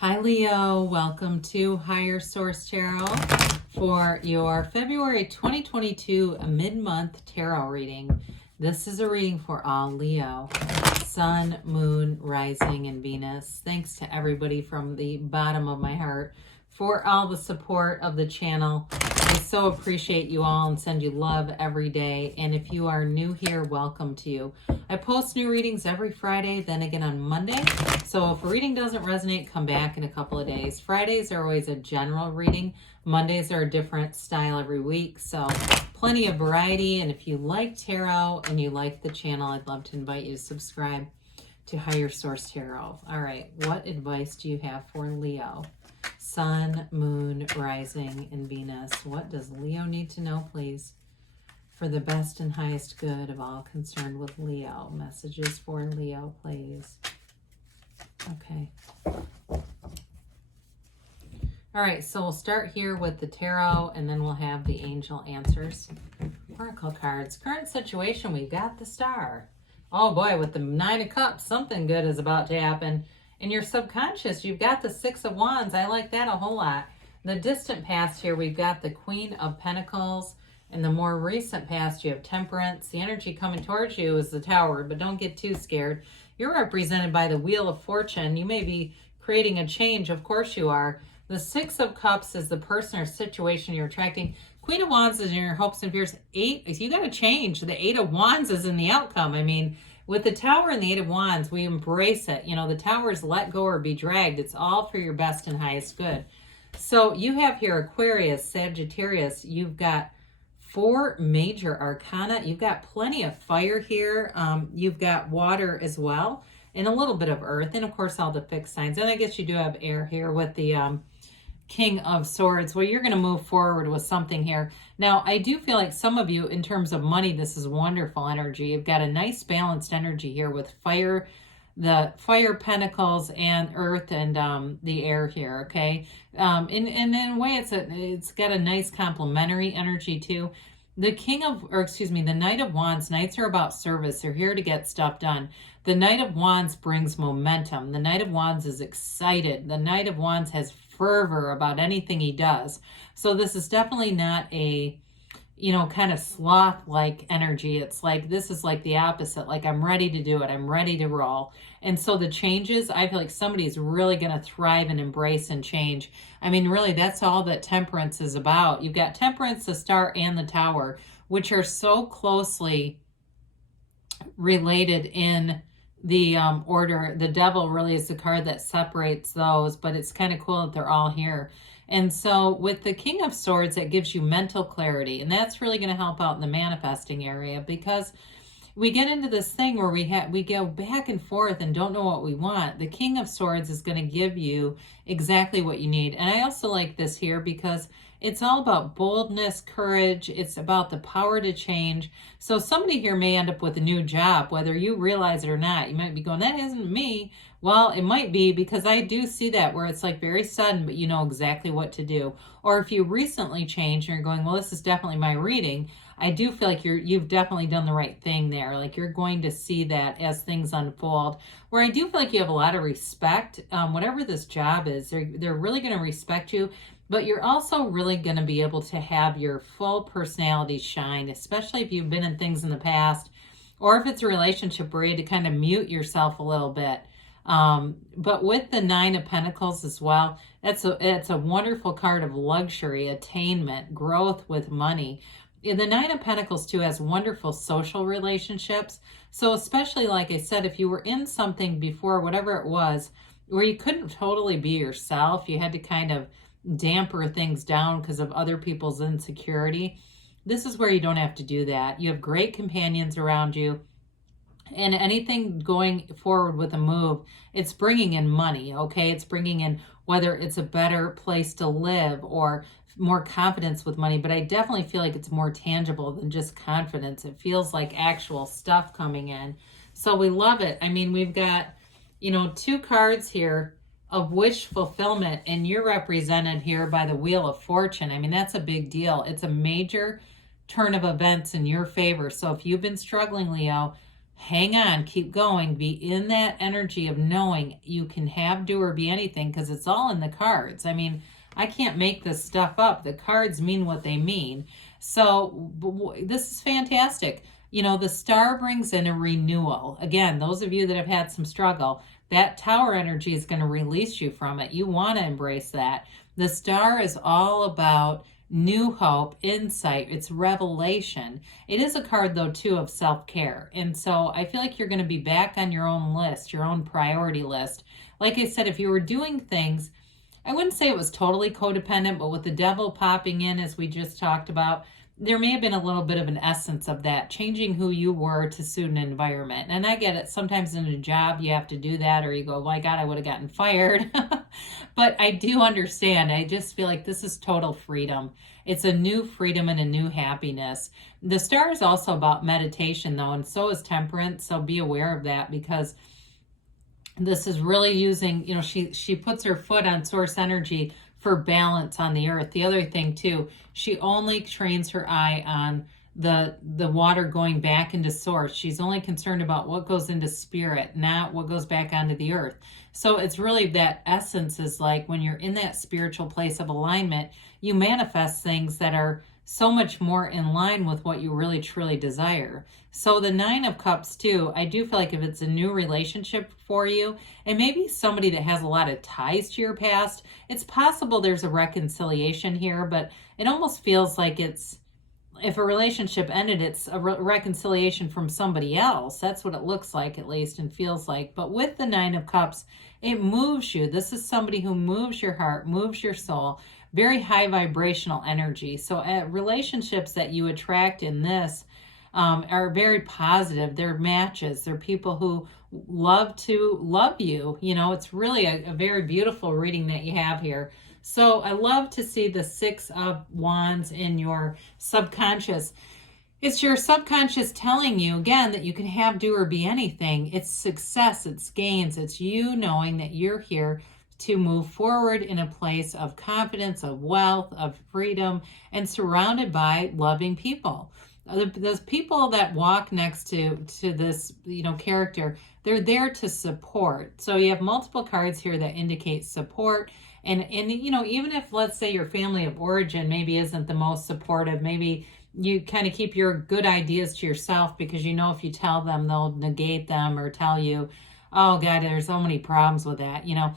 Hi Leo, welcome to Higher Source Tarot for your February 2022 mid-month tarot reading. This is a reading for all Leo, Sun, Moon, Rising, and Venus. Thanks to everybody from the bottom of my heart for all the support of the channel. I so appreciate you all and send you love every day. And if you are new here, welcome to you. I post new readings every Friday, then again on Monday. So if a reading doesn't resonate, come back in a couple of days. Fridays are always a general reading. Mondays are a different style every week. So plenty of variety. And if you like tarot and you like the channel, I'd love to invite you to subscribe to Higher Source Tarot. All right, what advice do you have for Leo? Sun, Moon, Rising, and Venus. What does Leo need to know, please, for the best and highest good of all concerned with Leo? Messages for Leo, please. Okay. All right, so we'll start here with the tarot, and then we'll have the angel answers. Oracle cards. Current situation, we've got the Star. Oh boy, with the Nine of Cups, something good is about to happen. In your subconscious, you've got the Six of Wands. I like that a whole lot. The distant past here, we've got the Queen of Pentacles. In the more recent past, you have Temperance. The energy coming towards you is the Tower, but don't get too scared. You're represented by the Wheel of Fortune. You may be creating a change. Of course you are. The Six of Cups is the person or situation you're attracting. Queen of Wands is in your hopes and fears. You got to change. The Eight of Wands is in the outcome. I mean, with the Tower and the Eight of Wands, we embrace it. You know, the Tower is let go or be dragged. It's all for your best and highest good. So you have here Aquarius, Sagittarius. You've got 4 major arcana. You've got plenty of fire here. You've got water as well, and a little bit of earth, and of course all the fixed signs. And I guess you do have air here with the King of Swords. Well, you're going to move forward with something here. Now, I do feel like some of you, in terms of money, this is wonderful energy. You've got a nice balanced energy here with fire, the fire pentacles, and earth, and the air here, okay? And in a way, it's got a nice complementary energy too. The the Knight of Wands. Knights are about service. They're here to get stuff done. The Knight of Wands brings momentum. The Knight of Wands is excited. The Knight of Wands has fervor about anything he does. So this is definitely not a, kind of sloth-like energy. It's like, this is like the opposite. Like, I'm ready to do it. I'm ready to roll. And so the changes, I feel like somebody's really going to thrive and embrace and change. I mean, really, that's all that Temperance is about. You've got Temperance, the Star, and the Tower, which are so closely related in the order. The Devil really is the card that separates those, but it's kind of cool that they're all here. And so with the King of Swords, that gives you mental clarity, and that's really going to help out in the manifesting area, because we get into this thing where we go back and forth and don't know what we want. The King of Swords is going to give you exactly what you need. And I also like this here because it's all about boldness, courage. It's about the power to change. So somebody here may end up with a new job, whether you realize it or not. You might be going, that isn't me. Well, it might be, because I do see that where it's like very sudden, but you know exactly what to do. Or if you recently changed and you're going, well, this is definitely my reading, I do feel like you've definitely done the right thing there. Like, you're going to see that as things unfold. Where I do feel like you have a lot of respect. Whatever this job is, they're really going to respect you. But you're also really going to be able to have your full personality shine, especially if you've been in things in the past, or if it's a relationship where you had to kind of mute yourself a little bit. But with the Nine of Pentacles as well, it's a wonderful card of luxury, attainment, growth with money. The Nine of Pentacles too has wonderful social relationships. So especially, like I said, if you were in something before, whatever it was, where you couldn't totally be yourself, you had to kind of damper things down because of other people's insecurity, this is where you don't have to do that. You have great companions around you. And anything going forward with a move, it's bringing in money, okay? It's bringing in, whether it's a better place to live or more confidence with money. But I definitely feel like it's more tangible than just confidence. It feels like actual stuff coming in. So we love it. I mean, we've got, 2 cards here of wish fulfillment, and you're represented here by the Wheel of Fortune. I mean, that's a big deal. It's a major turn of events in your favor. So if you've been struggling, Leo, hang on, keep going, be in that energy of knowing you can have, do, or be anything, because it's all in the cards. I mean, I can't make this stuff up. The cards mean what they mean. So this is fantastic. You know, the star brings in a renewal. Again, those of you that have had some struggle, that tower energy is going to release you from it. You want to embrace that. The star is all about new hope, insight, it's revelation. It is a card, though, too, of self-care. And so I feel like you're going to be back on your own list, your own priority list. Like I said, if you were doing things, I wouldn't say it was totally codependent, but with the devil popping in, as we just talked about, there may have been a little bit of an essence of that, changing who you were to suit an environment. And I get it. Sometimes in a job, you have to do that, or you go, my God, I would have gotten fired. But I do understand. I just feel like this is total freedom. It's a new freedom and a new happiness. The star is also about meditation, though, and so is temperance. So be aware of that, because this is really using, you know, she puts her foot on source energy for balance on the earth. The other thing too, she only trains her eye on the water going back into source. She's only concerned about what goes into spirit, not what goes back onto the earth. So it's really that essence is like when you're in that spiritual place of alignment, you manifest things that are so much more in line with what you really truly desire. So the 9 of Cups too, I do feel like if it's a new relationship for you, and maybe somebody that has a lot of ties to your past, it's possible there's a reconciliation here, but it almost feels like it's, if a relationship ended, it's a reconciliation from somebody else. That's what it looks like, at least, and feels like. But with the 9 of Cups, it moves you. This is somebody who moves your heart, moves your soul, very high vibrational energy. So relationships that you attract in this are very positive. They're matches. They're people who love to love you. You know, it's really a very beautiful reading that you have here. So I love to see the 6 of Wands in your subconscious. It's your subconscious telling you, again, that you can have, do, or be anything. It's success, it's gains, it's you knowing that you're here to move forward in a place of confidence, of wealth, of freedom, and surrounded by loving people. Those people that walk next to this, you know, character, they're there to support. So you have multiple cards here that indicate support. And you know, even if, let's say, your family of origin maybe isn't the most supportive, maybe you kind of keep your good ideas to yourself because you know if you tell them, they'll negate them or tell you, oh God, there's so many problems with that, you know.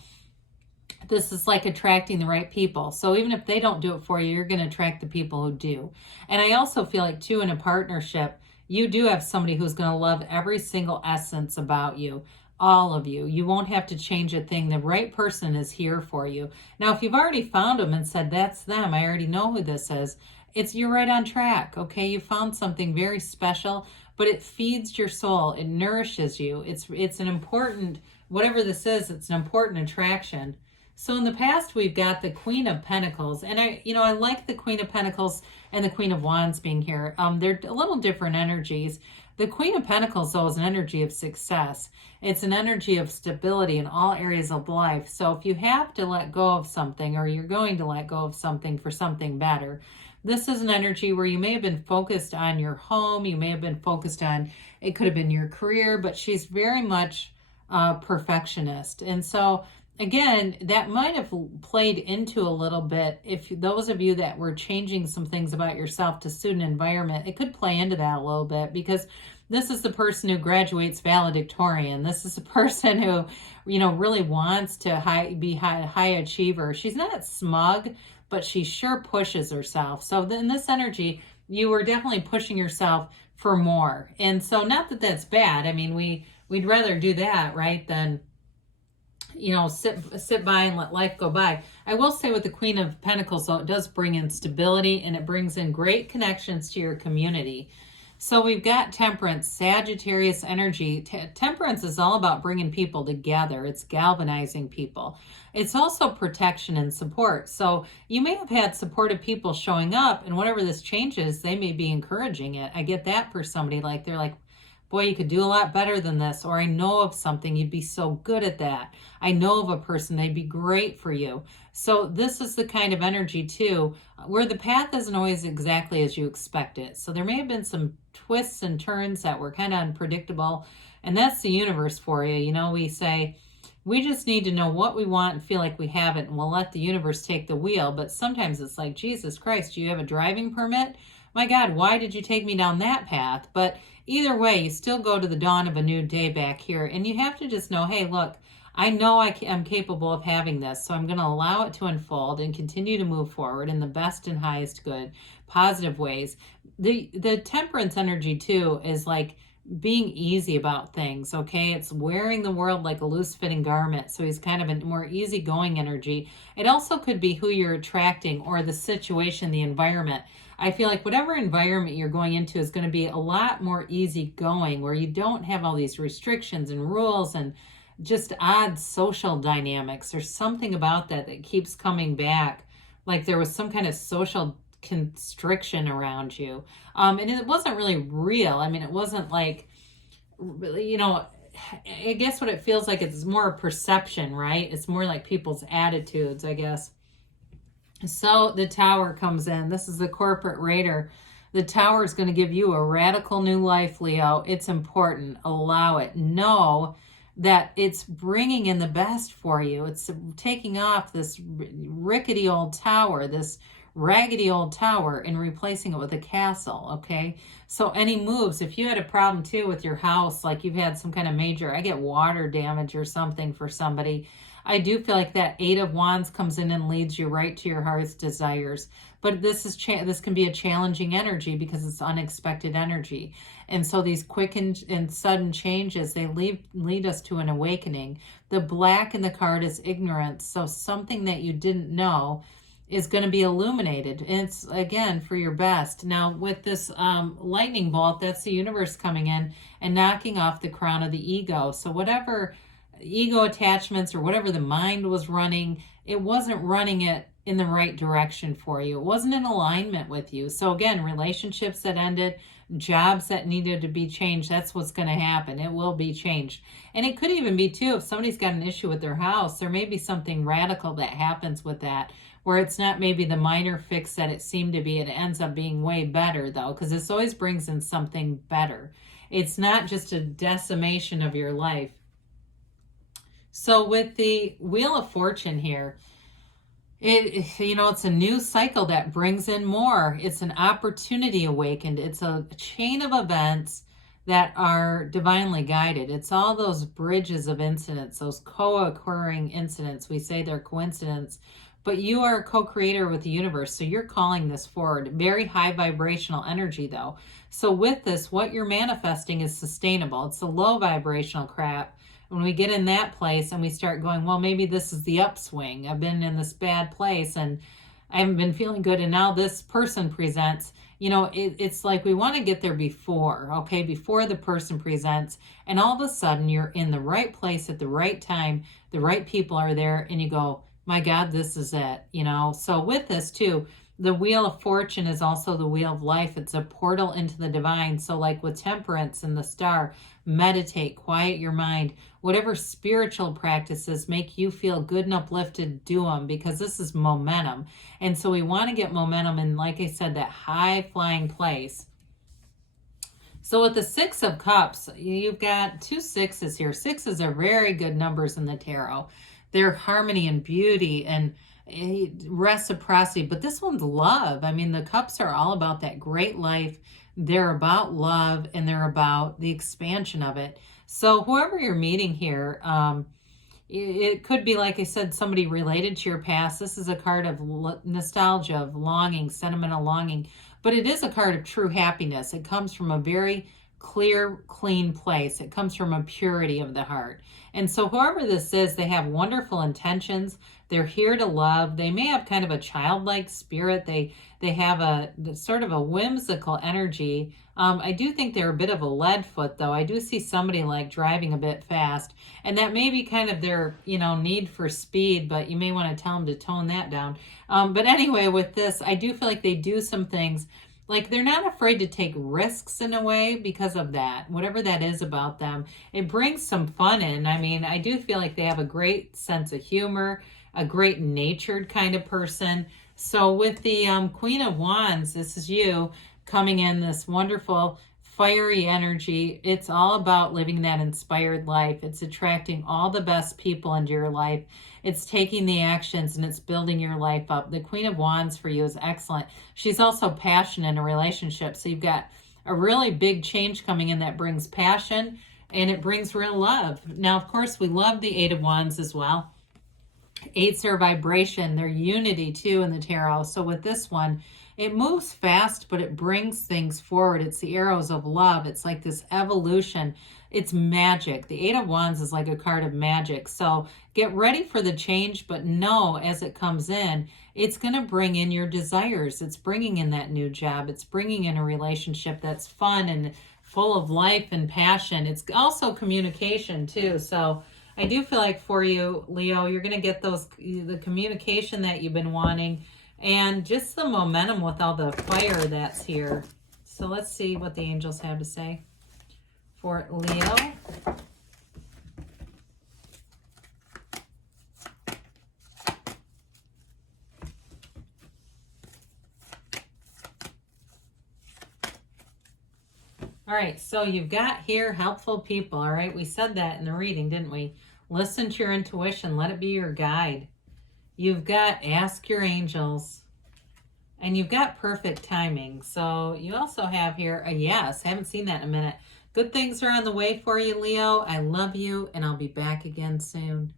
This is like attracting the right people. So even if they don't do it for you, you're going to attract the people who do. And I also feel like, too, in a partnership, you do have somebody who's going to love every single essence about you, all of you. You won't have to change a thing. The right person is here for you. Now, if you've already found them and said, that's them, I already know who this is, you're right on track, okay? You found something very special, but it feeds your soul. It nourishes you. It's an important, whatever this is, it's an important attraction. So in the past, we've got the Queen of Pentacles, and I like the Queen of Pentacles and the Queen of Wands being here. They're a little different energies. The Queen of Pentacles, though, is an energy of success. It's an energy of stability in all areas of life. So if you have to let go of something, or you're going to let go of something for something better, this is an energy where you may have been focused on your home. You may have been focused on, it could have been your career, but she's very much perfectionist. And so again, that might have played into a little bit. If those of you that were changing some things about yourself to suit an environment, it could play into that a little bit, because this is the person who graduates valedictorian. This is the person who, you know, really wants to be high achiever. She's not smug, but she sure pushes herself. So in this energy, you were definitely pushing yourself for more. And so not that that's bad. I mean, we'd rather do that, right, than, you know, sit by and let life go by. I will say with the Queen of Pentacles, though, it does bring in stability, and it brings in great connections to your community. So we've got Temperance, Sagittarius energy. Temperance is all about bringing people together. It's galvanizing people. It's also protection and support. So you may have had supportive people showing up, and whatever this changes, they may be encouraging it. I get that for somebody, like they're like, boy, you could do a lot better than this, or I know of something, you'd be so good at that. I know of a person, they'd be great for you. So this is the kind of energy too, where the path isn't always exactly as you expect it. So there may have been some twists and turns that were kind of unpredictable. And that's the universe for you. You know, we say, we just need to know what we want and feel like we have it, and we'll let the universe take the wheel. But sometimes it's like, Jesus Christ, do you have a driving permit? My God, why did you take me down that path? But either way, you still go to the dawn of a new day back here. And you have to just know, hey, look, I know I'm capable of having this, so I'm going to allow it to unfold and continue to move forward in the best and highest good, positive ways. The temperance energy, too, is like being easy about things, okay? It's wearing the world like a loose-fitting garment, so he's kind of a more easygoing energy. It also could be who you're attracting or the situation, the environment. I feel like whatever environment you're going into is going to be a lot more easygoing, where you don't have all these restrictions and rules and just odd social dynamics. There's something about that keeps coming back, like there was some kind of social constriction around you. And it wasn't really real. I mean, it wasn't like, you know, I guess what it feels like, it's more a perception, right? It's more like people's attitudes, I guess. So the Tower comes in. This is the corporate raider. The Tower is going to give you a radical new life, Leo. It's important. Allow it. Know that it's bringing in the best for you. It's taking off this rickety old tower, this raggedy old tower, and replacing it with a castle, okay? So any moves, if you had a problem too with your house, like you've had some kind of major, I get water damage or something for somebody, I do feel like that Eight of Wands comes in and leads you right to your heart's desires. But this can be a challenging energy because it's unexpected energy. And so these quick and sudden changes, they lead us to an awakening. The black in the card is ignorance. So something that you didn't know is going to be illuminated. And it's, again, for your best. Now, with this lightning bolt, that's the universe coming in and knocking off the crown of the ego. So whatever ego attachments or whatever the mind was running, it wasn't running it in the right direction for you. It wasn't in alignment with you. So again, relationships that ended, jobs that needed to be changed, that's what's going to happen. It will be changed. And it could even be too, if somebody's got an issue with their house, there may be something radical that happens with that, where it's not maybe the minor fix that it seemed to be. It ends up being way better though, because this always brings in something better. It's not just a decimation of your life. So with the Wheel of Fortune here, it's a new cycle that brings in more. It's an opportunity awakened. It's a chain of events that are divinely guided. It's all those bridges of incidents, those co-occurring incidents. We say they're coincidence, but you are a co-creator with the universe. So you're calling this forward. Very high vibrational energy though. So with this, what you're manifesting is sustainable. It's the low vibrational crap. When we get in that place and we start going, well, maybe this is the upswing. I've been in this bad place and I haven't been feeling good. And now this person presents, it's like we want to get there before, okay? Before the person presents. And all of a sudden you're in the right place at the right time. The right people are there and you go, my God, this is it, So with this too, the Wheel of Fortune is also the Wheel of Life. It's a portal into the divine. So like with Temperance and the Star, meditate, quiet your mind. Whatever spiritual practices make you feel good and uplifted, do them, because this is momentum. And so we want to get momentum in, like I said, that high flying place. So with the Six of Cups, you've got two sixes here. Sixes are very good numbers in the tarot. They're harmony and beauty and reciprocity, but this one's love. I mean, the cups are all about that great life. They're about love and they're about the expansion of it. So whoever you're meeting here, it could be, like I said, somebody related to your past. This is a card of nostalgia, of longing, sentimental longing, but it is a card of true happiness. It comes from a very clear, clean place. It comes from a purity of the heart. And so whoever this is, they have wonderful intentions. They're here to love. They may have kind of a childlike spirit. They have a sort of a whimsical energy. I do think they're a bit of a lead foot, though. I do see somebody like driving a bit fast, and that may be kind of their, need for speed, but you may want to tell them to tone that down. But anyway, with this, I do feel like they do some things. Like they're not afraid to take risks in a way because of that, whatever that is about them. It brings some fun in. I mean, I do feel like they have a great sense of humor, a great natured kind of person. So with the Queen of Wands, this is you coming in, this wonderful fiery energy. It's all about living that inspired life. It's attracting all the best people into your life. It's taking the actions and it's building your life up. The Queen of Wands for you is excellent. She's also passion in a relationship. So you've got a really big change coming in that brings passion and it brings real love. Now, of course, we love the Eight of Wands as well. Eights are vibration. They're unity too in the tarot. So with this one, it moves fast, but it brings things forward. It's the arrows of love. It's like this evolution. It's magic. The Eight of Wands is like a card of magic. So get ready for the change, but know as it comes in, it's going to bring in your desires. It's bringing in that new job. It's bringing in a relationship that's fun and full of life and passion. It's also communication too. So I do feel like for you, Leo, you're going to get the communication that you've been wanting and just the momentum with all the fire that's here. So let's see what the angels have to say for Leo. All right, so you've got here helpful people, all right? We said that in the reading, didn't we? Listen to your intuition. Let it be your guide. You've got ask your angels. And you've got perfect timing. So you also have here a yes. Haven't seen that in a minute. Good things are on the way for you, Leo. I love you, and I'll be back again soon.